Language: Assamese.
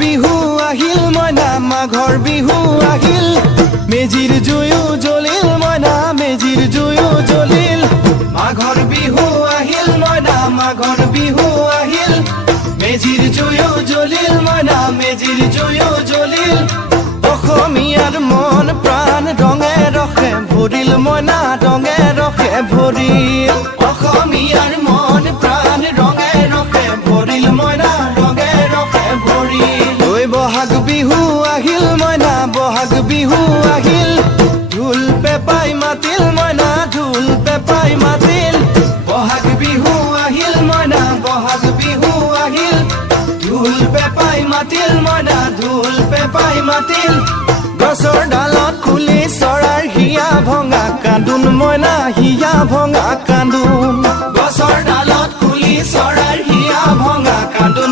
বিহু আহিল মইনা মাঘৰ বিহু আহিল মেজিৰ জুয়ো জ্বলিল মইনা মেজিৰ জুয়ো জ্বলিল মাঘৰ বিহু আহিল মইনা মাঘৰ বিহু আহিল মেজিৰ জুয়ো জ্বলিল মইনা মেজিৰ জুয়ো জ্বলিল অসমীয়াৰ মন প্ৰাণ ৰঙে ৰখে ভৰিল মইনা ৰঙে ৰখে ভৰিল অসমীয়াৰ মন প্ৰাণ ৰঙে ৰখে ভৰিল মইনা ৰঙে ৰখে ভৰিল ঐ বহাগ বিহু আহিল মইনা বহাগ বিহু আহিল ঢোল পেপাই মাতিল মইনা ঢোল পেপাই মাতিল বহাগ বিহু আহিল মইনা বহাগ বিহু আহিল ঢোল পেপাই মাতিল মইনা ঢোল পেপাই মাতিল গছৰ ডালত খুলি চৰাৰ হিয়া ভঙা কান্দোন মইনা হিয়া ভঙা কান্দোন গছৰ ডালত খুলি চৰাৰ হিয়া ভঙা কান্দোন